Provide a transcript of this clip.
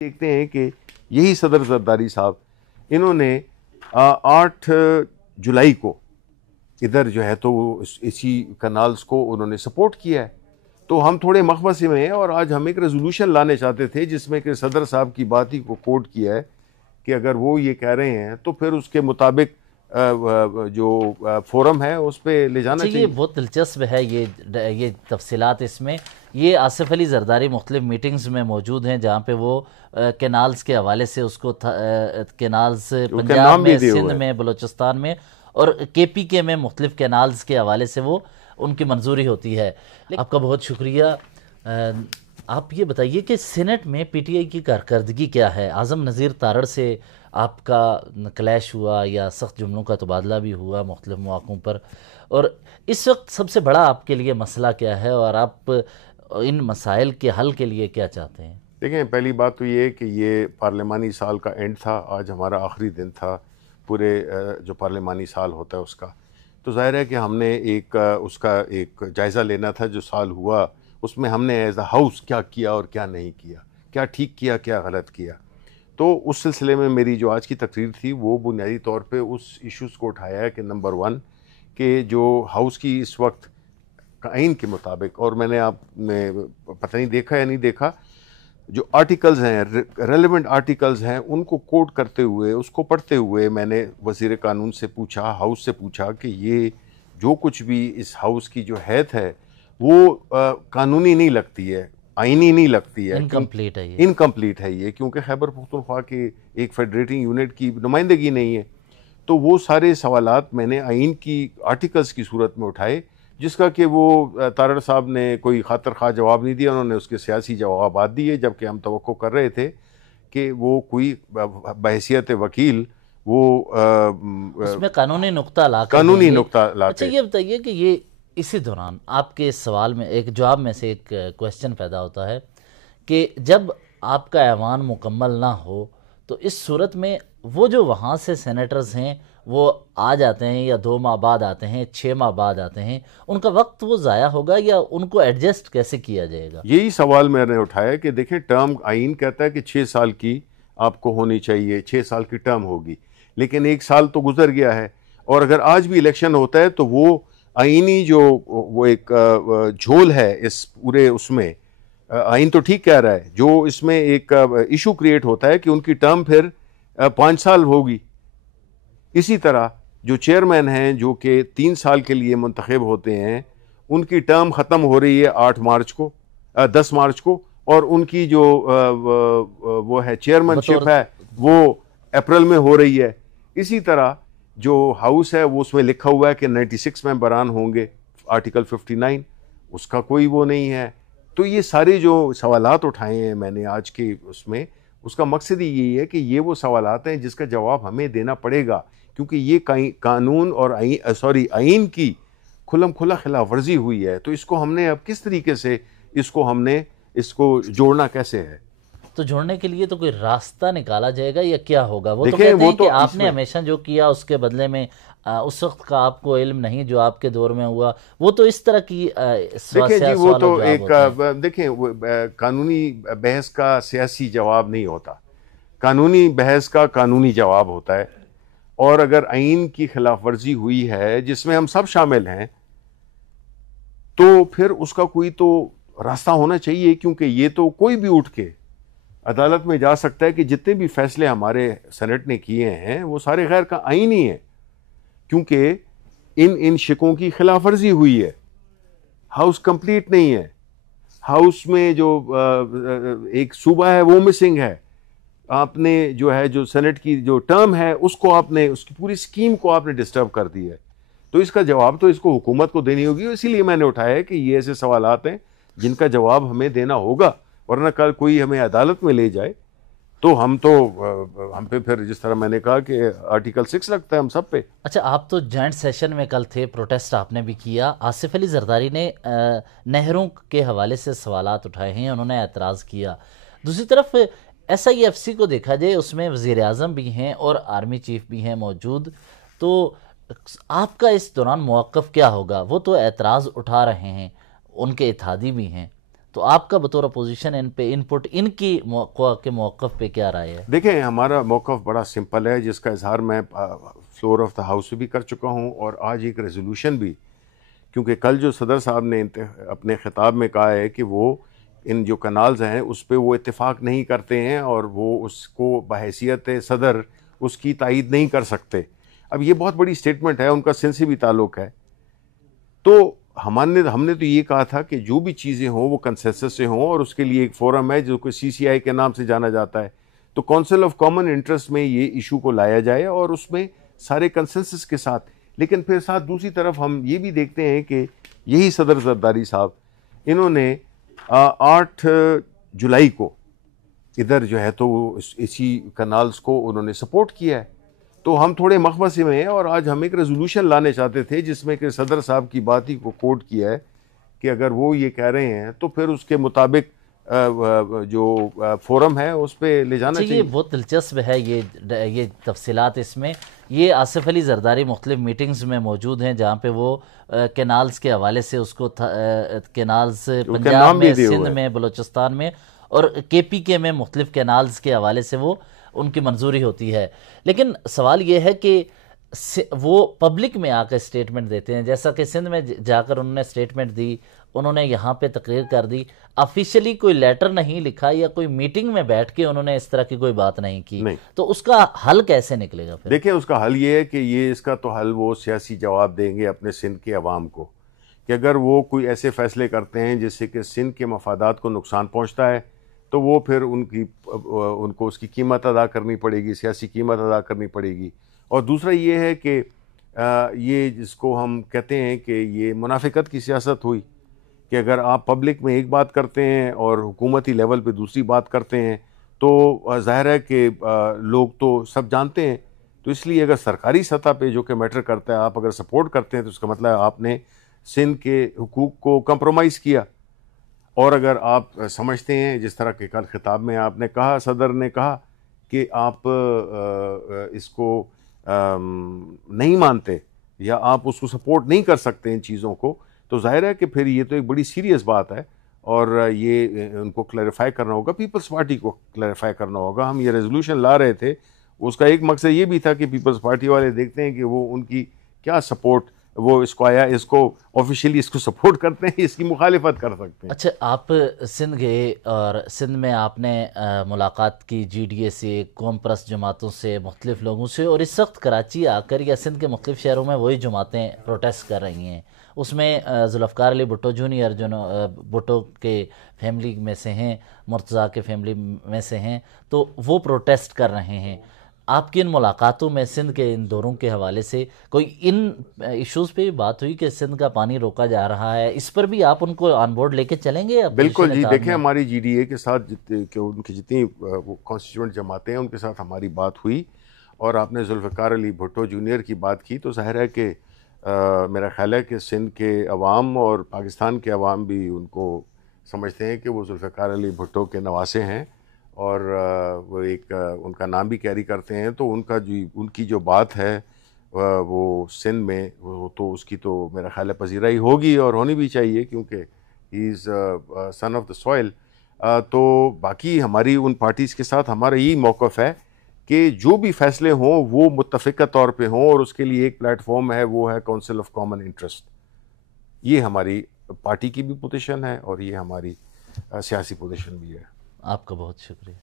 دیکھتے ہیں کہ یہی صدر زرداری صاحب انہوں نے 8 جولائی کو ادھر جو ہے تو اسی کنالز کو انہوں نے سپورٹ کیا ہے. تو ہم تھوڑے مخمصے میں ہیں اور آج ہم ایک ریزولوشن لانے چاہتے تھے جس میں کہ صدر صاحب کی بات ہی کو کوٹ کیا ہے کہ اگر وہ یہ کہہ رہے ہیں تو پھر اس کے مطابق جو فورم ہے اس پہ لے جانا چاہیے. یہ بہت دلچسپ ہے یہ تفصیلات اس میں. یہ آصف علی زرداری مختلف میٹنگز میں موجود ہیں جہاں پہ وہ کینالز کے حوالے سے اس کو کینالز پنجاب میں، سندھ میں، بلوچستان میں اور کے پی کے میں مختلف کینالز کے حوالے سے وہ ان کی منظوری ہوتی ہے. آپ کا بہت شکریہ. آپ یہ بتائیے کہ سینٹ میں پی ٹی آئی کی کارکردگی کیا ہے؟ اعظم نذیر تارڑ سے آپ کا کلیش ہوا یا سخت جملوں کا تبادلہ بھی ہوا مختلف مواقعوں پر، اور اس وقت سب سے بڑا آپ کے لیے مسئلہ کیا ہے اور آپ ان مسائل کے حل کے لیے کیا چاہتے ہیں؟ دیکھیں، پہلی بات تو یہ ہے کہ یہ پارلیمانی سال کا اینڈ تھا. آج ہمارا آخری دن تھا پورے جو پارلیمانی سال ہوتا ہے اس کا. تو ظاہر ہے کہ ہم نے اس کا ایک جائزہ لینا تھا جو سال ہوا. اس میں ہم نے ایز اے ہاؤس کیا کیا اور کیا نہیں کیا، کیا ٹھیک کیا، کیا غلط کیا. تو اس سلسلے میں میری جو آج کی تقریر تھی وہ بنیادی طور پہ اس ایشوز کو اٹھایا ہے کہ نمبر 1 کہ جو ہاؤس کی اس وقت آئین کے مطابق، اور میں نے آپ نے پتہ نہیں دیکھا یا نہیں دیکھا، جو آرٹیکلز ہیں، ریلیونٹ آرٹیکلز ہیں، ان کو کوٹ کرتے ہوئے، اس کو پڑھتے ہوئے میں نے وزیر قانون سے پوچھا، ہاؤس سے پوچھا کہ یہ جو کچھ بھی اس ہاؤس کی جو حیثیت ہے وہ قانونی نہیں لگتی ہے، آئینی نہیں لگتی ہے، انکمپلیٹ ہے یہ، کیونکہ خیبر پختونخوا کے ایک فیڈریٹنگ یونٹ کی نمائندگی نہیں ہے. تو وہ سارے سوالات میں نے آئین کی آرٹیکلز کی صورت میں اٹھائے، جس کا کہ وہ تارڑ صاحب نے کوئی خاطر خواہ جواب نہیں دیا. انہوں نے اس کے سیاسی جوابات دیے، جبکہ ہم توقع کر رہے تھے کہ وہ کوئی بحیثیت وکیل وہ اس میں قانونی نقطہ لا کر قانونی نقطہ لاتے. اچھا یہ بتائیے کہ یہ اسی دوران آپ کے سوال میں ایک جواب میں سے ایک کویسچن پیدا ہوتا ہے کہ جب آپ کا ایوان مکمل نہ ہو تو اس صورت میں وہ جو وہاں سے سینیٹرز ہیں وہ آ جاتے ہیں یا 2 ماہ بعد آتے ہیں، 6 ماہ بعد آتے ہیں، ان کا وقت وہ ضائع ہوگا یا ان کو ایڈجسٹ کیسے کیا جائے گا؟ یہی سوال میں نے اٹھایا کہ دیکھیں، ٹرم آئین کہتا ہے کہ 6 سال کی آپ کو ہونی چاہیے، 6 سال کی ٹرم ہوگی، لیکن 1 سال تو گزر گیا ہے. اور اگر آج بھی الیکشن ہوتا ہے تو وہ آئینی جو وہ ایک جھول ہے اس پورے، اس میں آئین تو ٹھیک کہہ رہا ہے، جو اس میں ایک ایشو کریٹ ہوتا ہے کہ ان کی ٹرم پھر 5 سال ہوگی. اسی طرح جو چیئرمین ہیں جو کہ 3 سال کے لیے منتخب ہوتے ہیں، ان کی ٹرم ختم ہو رہی ہے 10 مارچ کو، اور ان کی جو وہ ہے چیئرمین شپ ہے وہ اپریل میں ہو رہی ہے. اسی طرح جو ہاؤس ہے وہ اس میں لکھا ہوا ہے کہ 96 ممبران ہوں گے، آرٹیکل 59، اس کا کوئی وہ نہیں ہے. تو یہ سارے جو سوالات اٹھائے ہیں میں نے آج کے اس میں، اس کا مقصد ہی یہی ہے کہ یہ وہ سوالات ہیں جس کا جواب ہمیں دینا پڑے گا، کیونکہ یہ قانون اور آئین کی کھلم کھلا خلاف ورزی ہوئی ہے. تو اس کو ہم نے اب کس طریقے سے اس کو جوڑنا کیسے ہے؟ تو جوڑنے کے لیے تو کوئی راستہ نکالا جائے گا یا کیا ہوگا؟ وہ تو کہتے ہیں کہ آپ نے ہمیشہ جو کیا اس کے بدلے میں اس وقت کا آپ کو علم نہیں جو آپ کے دور میں ہوا، وہ تو اس طرح کی دیکھیں جی، وہ تو ایک دیکھیں قانونی بحث کا سیاسی جواب نہیں ہوتا، قانونی بحث کا قانونی جواب ہوتا ہے. اور اگر آئین کی خلاف ورزی ہوئی ہے جس میں ہم سب شامل ہیں تو پھر اس کا کوئی تو راستہ ہونا چاہیے، کیونکہ یہ تو کوئی بھی اٹھ کے عدالت میں جا سکتا ہے کہ جتنے بھی فیصلے ہمارے سینٹ نے کیے ہیں وہ سارے غیر کا آئینی ہیں، کیونکہ ان شکوں کی خلاف ورزی ہوئی ہے. ہاؤس کمپلیٹ نہیں ہے، ہاؤس میں جو ایک صوبہ ہے وہ مسنگ ہے. آپ نے جو سینٹ کی جو ٹرم ہے اس کو آپ نے، اس کی پوری سکیم کو آپ نے ڈسٹرب کر دی ہے. تو اس کا جواب تو اس کو حکومت کو دینی ہوگی. اسی لیے میں نے اٹھایا ہے کہ یہ ایسے سوالات ہیں جن کا جواب ہمیں دینا ہوگا، ورنہ کل کوئی ہمیں عدالت میں لے جائے تو ہم پہ پھر جس طرح میں نے کہا کہ آرٹیکل 6 لگتا ہے ہم سب پہ. اچھا، آپ تو جوائنٹ سیشن میں کل تھے، پروٹیسٹ آپ نے بھی کیا. آصف علی زرداری نے نہروں کے حوالے سے سوالات اٹھائے ہیں، انہوں نے اعتراض کیا. دوسری طرف ایس آئی ایف سی کو دیکھا جائے، اس میں وزیر اعظم بھی ہیں اور آرمی چیف بھی ہیں موجود. تو آپ کا اس دوران موقف کیا ہوگا؟ وہ تو اعتراض اٹھا رہے ہیں، ان کے اتحادی بھی ہیں، تو آپ کا بطور اپوزیشن ان پہ انپٹ، ان کی موقف پہ کیا رائے ہے؟ دیکھیں ہمارا موقف بڑا سمپل ہے، جس کا اظہار میں فلور آف دا ہاؤس بھی کر چکا ہوں، اور آج ایک ریزولوشن بھی، کیونکہ کل جو صدر صاحب نے اپنے خطاب میں کہا ہے کہ وہ ان جو کنالز ہیں اس پہ وہ اتفاق نہیں کرتے ہیں، اور وہ اس کو بحیثیت صدر اس کی تائید نہیں کر سکتے۔ اب یہ بہت بڑی سٹیٹمنٹ ہے، ان کا سندھ سے بھی تعلق ہے، تو ہم نے تو یہ کہا تھا کہ جو بھی چیزیں ہوں وہ کنسنسس سے ہوں، اور اس کے لیے ایک فورم ہے جو کہ CCI کے نام سے جانا جاتا ہے، تو کونسل آف کامن انٹرسٹ میں یہ ایشو کو لایا جائے اور اس میں سارے کنسنسس کے ساتھ۔ لیکن پھر ساتھ دوسری طرف ہم یہ بھی دیکھتے ہیں کہ یہی صدر زرداری صاحب، انہوں نے 8 جولائی کو ادھر جو ہے تو اسی کنالز کو انہوں نے سپورٹ کیا ہے، تو ہم تھوڑے مخمصے میں ہیں، اور آج ہم ایک ریزولوشن لانے چاہتے تھے جس میں کہ صدر صاحب کی بات ہی کو کوٹ کیا ہے کہ اگر وہ یہ کہہ رہے ہیں تو پھر اس کے مطابق جو فورم ہے اس پہ لے جانا چاہیے۔ یہ بہت دلچسپ ہے یہ تفصیلات اس میں۔ یہ آصف علی زرداری مختلف میٹنگز میں موجود ہیں جہاں پہ وہ کینالز کے حوالے سے اس کو کینالز پنجاب میں، سندھ میں، بلوچستان میں اور KPK میں مختلف کینالز کے حوالے سے وہ ان کی منظوری ہوتی ہے، لیکن سوال یہ ہے کہ وہ پبلک میں آ کے سٹیٹمنٹ دیتے ہیں، جیسا کہ سندھ میں جا کر انہوں نے سٹیٹمنٹ دی، انہوں نے یہاں پہ تقریر کر دی، آفیشلی کوئی لیٹر نہیں لکھا یا کوئی میٹنگ میں بیٹھ کے انہوں نے اس طرح کی کوئی بات نہیں کی، تو اس کا حل کیسے نکلے گا پھر؟ دیکھیں اس کا حل یہ ہے کہ اس کا تو حل وہ سیاسی جواب دیں گے اپنے سندھ کے عوام کو، کہ اگر وہ کوئی ایسے فیصلے کرتے ہیں جس سے کہ سندھ کے مفادات کو نقصان پہنچتا ہے تو وہ پھر ان کو اس کی قیمت ادا کرنی پڑے گی، سیاسی قیمت ادا کرنی پڑے گی۔ اور دوسرا یہ ہے کہ یہ جس کو ہم کہتے ہیں کہ یہ منافقت کی سیاست ہوئی، کہ اگر آپ پبلک میں ایک بات کرتے ہیں اور حکومتی لیول پہ دوسری بات کرتے ہیں تو ظاہر ہے کہ لوگ تو سب جانتے ہیں، تو اس لیے اگر سرکاری سطح پہ جو کہ میٹر کرتا ہے آپ اگر سپورٹ کرتے ہیں تو اس کا مطلب ہے آپ نے سندھ کے حقوق کو کمپرومائز کیا، اور اگر آپ سمجھتے ہیں جس طرح کہ کل خطاب میں آپ نے کہا، صدر نے کہا کہ آپ اس کو نہیں مانتے یا آپ اس کو سپورٹ نہیں کر سکتے ان چیزوں کو، تو ظاہر ہے کہ پھر یہ تو ایک بڑی سیریس بات ہے، اور یہ ان کو کلیریفائی کرنا ہوگا، پیپلز پارٹی کو کلیریفائی کرنا ہوگا۔ ہم یہ ریزولوشن لا رہے تھے، اس کا ایک مقصد یہ بھی تھا کہ پیپلز پارٹی والے دیکھتے ہیں کہ وہ ان کی کیا سپورٹ، وہ اس کو آیا اس کو آفیشیلی اس کو سپورٹ کرتے ہیں، اس کی مخالفت کر سکتے ہیں۔ اچھا، آپ سندھ گئے اور سندھ میں آپ نے ملاقات کی GDA سے، قوم پرست جماعتوں سے، مختلف لوگوں سے، اور اس وقت کراچی آ کر یا سندھ کے مختلف شہروں میں وہی جماعتیں پروٹیسٹ کر رہی ہیں، اس میں ذوالفقار علی بھٹو جونیئر جو بھٹو کے فیملی میں سے ہیں، مرتضیٰ کے فیملی میں سے ہیں، تو وہ پروٹیسٹ کر رہے ہیں۔ آپ کی ان ملاقاتوں میں سندھ کے ان دوروں کے حوالے سے کوئی ان ایشوز پہ بھی بات ہوئی کہ سندھ کا پانی روکا جا رہا ہے، اس پر بھی آپ ان کو آن بورڈ لے کے چلیں گے؟ بالکل جی، دیکھیں ہماری GDA کے ساتھ ان کی جتنی کانسٹیٹیوئنٹ جماعتیں ہیں ان کے ساتھ ہماری بات ہوئی، اور آپ نے ذوالفقار علی بھٹو جونیئر کی بات کی، تو ظاہر ہے کہ میرا خیال ہے کہ سندھ کے عوام اور پاکستان کے عوام بھی ان کو سمجھتے ہیں کہ وہ ذوالفقار علی بھٹو کے نواسے ہیں، اور وہ ایک ان کا نام بھی کیری کرتے ہیں، تو ان کی جو بات ہے وہ سندھ میں تو اس کی تو میرا خیال ہے پذیرائی ہوگی اور ہونی بھی چاہیے، کیونکہ ہی از سن آف دا سوائل۔ تو باقی ہماری ان پارٹیز کے ساتھ ہمارا یہی موقف ہے کہ جو بھی فیصلے ہوں وہ متفقہ طور پہ ہوں، اور اس کے لیے ایک پلیٹ فارم ہے، وہ ہے کونسل آف کامن انٹرسٹ۔ یہ ہماری پارٹی کی بھی پوزیشن ہے اور یہ ہماری سیاسی پوزیشن بھی ہے۔ آپ کا بہت شکریہ۔